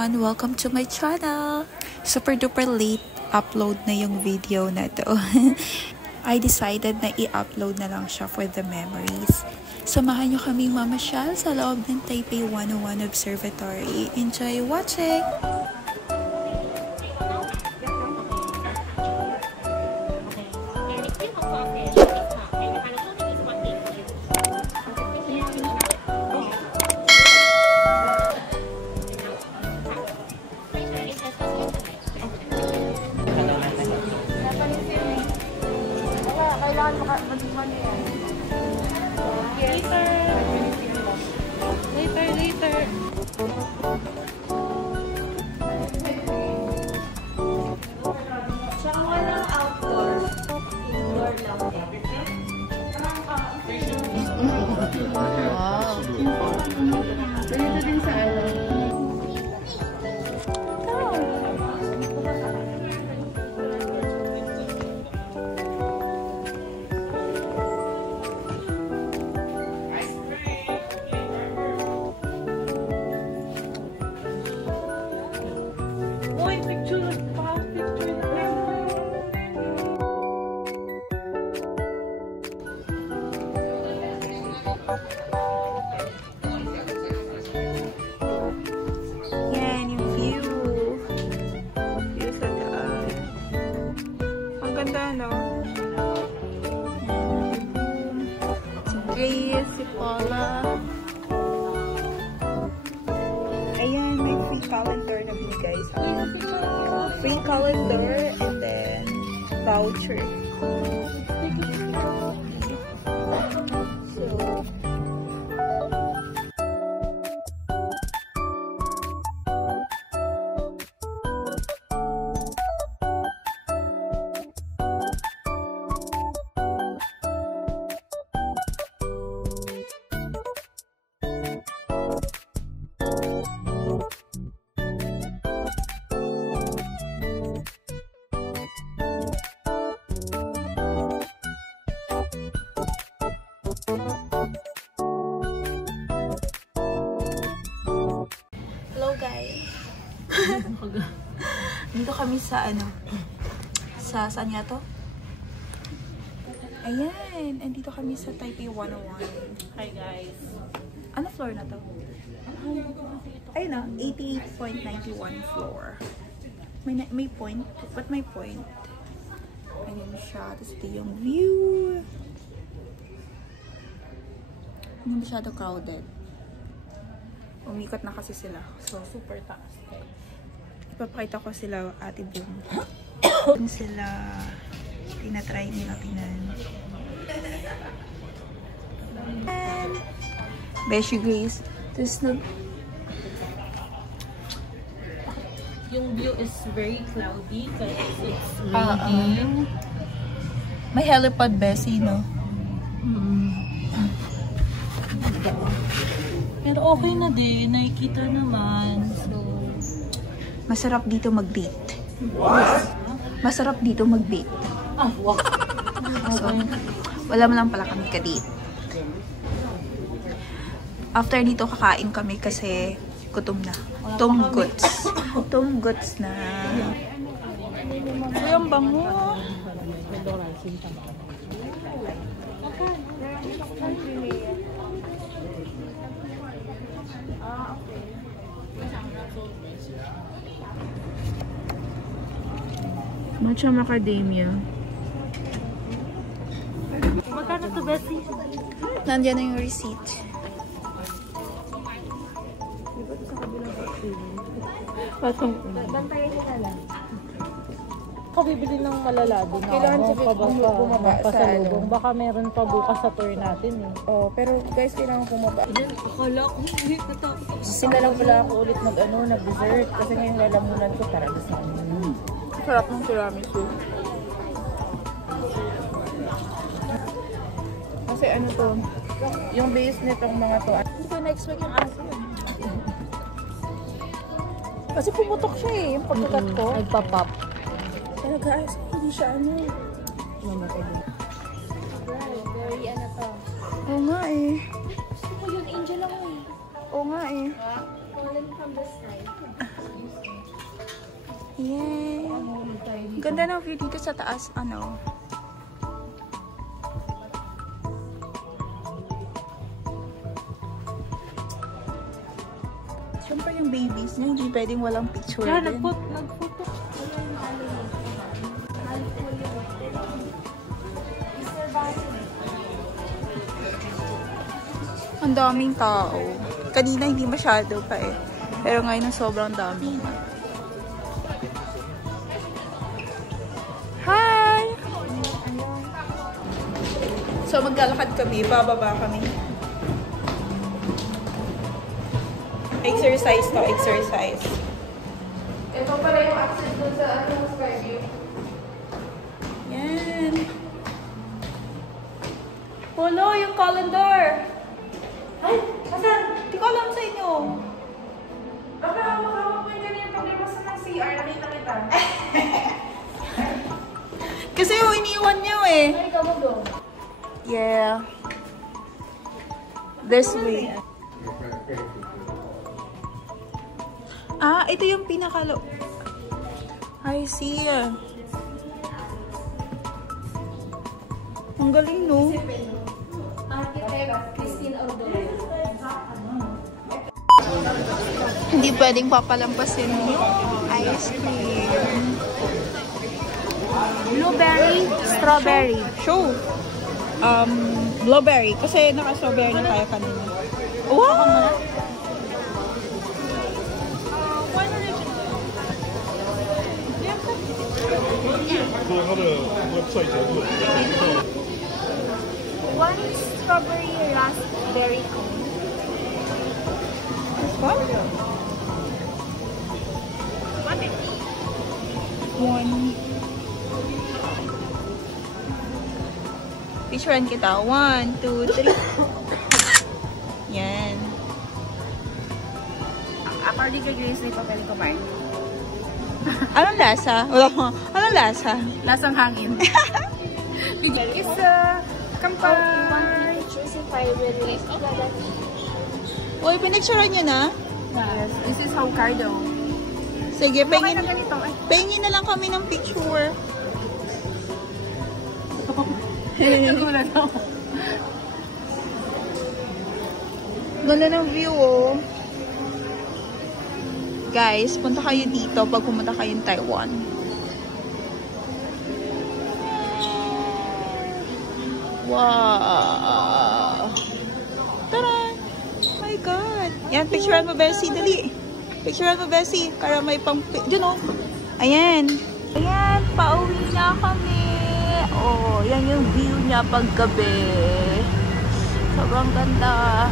everyone! Welcome to my channel! Super duper late upload na yung video na to. I decided na i-upload na lang siya for the memories. Samahan nyo kaming mamasyal sa loob ng Taipei 101 Observatory. Enjoy watching! Later. Tsaka walang outdoor. Indoor lang. Wow! Dito din sa ano. Yan, yung view. View sa taas. Ang ganda, no? Si Grace, si Paula. Ayan, may free calendar na binigay sa akin. Free calendar and then voucher. So, hello guys. Dito kami sa saan nga to? Ayan, andito kami sa Taipei 101. Hi guys. Ano floor na to? Ayun na, 88.91 floor. May point. What may point? Ayun siya. Tapos ito yung view. Hindi masyado crowded. Umikot na kasi sila. So, super taas. Ipapakita ko sila Ate Boom. Sila tinatry nila tinan. And Beshi Grace. Tapos Yung view is very cloudy kasi it's raining. may helipad Bessie, no? Pero okay na din. Nakikita naman. So, Masarap dito mag-date. Masarap dito mag-date. wow. So, wala mo lang pala kami ka-date. After dito, kakain kami kasi gutom na. Tumguts na. So, yung bango. Matcha macadamia. Magkano to, Bessie? Nandiyan na yung receipt. Bantayan nyo na lang. Ako bibili ng malalado na Kailangan bumaba sa Baka meron pa bukas sa tour natin eh. Oh, pero guys, kailangan bumaba. Akala ko, hindi natakot. Sinalang pala ako ulit nag-dessert. Kasi ngayon lalamunan ko para sa amin. Sarap ng tiramisu. Kasi ano to, yung base nitong mga to. Hindi ko na-expect yung aso. Kasi pumutok siya eh, yung pagkakat ko. Nagpa-pop. Talaga, hindi siya ano. Mamatay din. Very ano to. Oo nga eh. Gusto ko yung angel ako eh. Oo nga eh. Fallen from the sky. Ganda ng view dito sa taas, ano. Siyempre yung babies niya, hindi pwedeng walang picture Kaya din. nagphoto. Ang daming tao. Kanina hindi masyado pa eh. Pero ngayon sobrang dami na. Hi! So maglalakad kami, bababa kami. Exercise to, exercise. Ito pala yung access doon sa Skyview. Yan. Polo, yung calendar. Ay, asan? Di ko alam sa inyo. Baka hawak-hawak mo yung ganyan paglabas ng CR. Nakita kita. Kasi yung iniwan niyo eh. Ay, ikaw mo doon. Yeah. This way. Ah, ito yung pinakalo. I see. Ang galing, no? Architect Christine Ordonez. Hindi pwedeng papalampasin yung ice cream. Blueberry, strawberry. Show. Blueberry. Kasi naka-strawberry na tayo kanina. Wow! One strawberry raspberry cone. This one? One. Picturean kita. 1, 2, 3. Yan. According to Grace, may papel ko, Mark. Anong lasa? Wala mo. Anong lasa? Lasang hangin. It's a kampai. Choose if I will. Uy, pinicturean nyo na? Yes, this is Hokkaido. Sige, Bakit na ganito? Ay, pengin na lang kami ng picture. nagulat ako. Ganda ng view, oh. Guys, punta kayo dito pag pumunta kayo in Taiwan. Wow! Tara! Oh my God! Yan, picturean mo, Bessie. Dali! Picturean mo, Bessie. Para may pang... Diyan, oh. Ayan. Ayan, pauwi na kami. Oh, yan yung view niya paggabi. Sobrang ganda.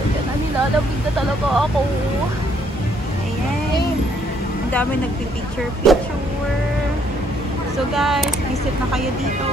Ganda na nilalamig na talaga ako. Ayan. Ang dami nagpipicture-picture. So guys, visit na kayo dito.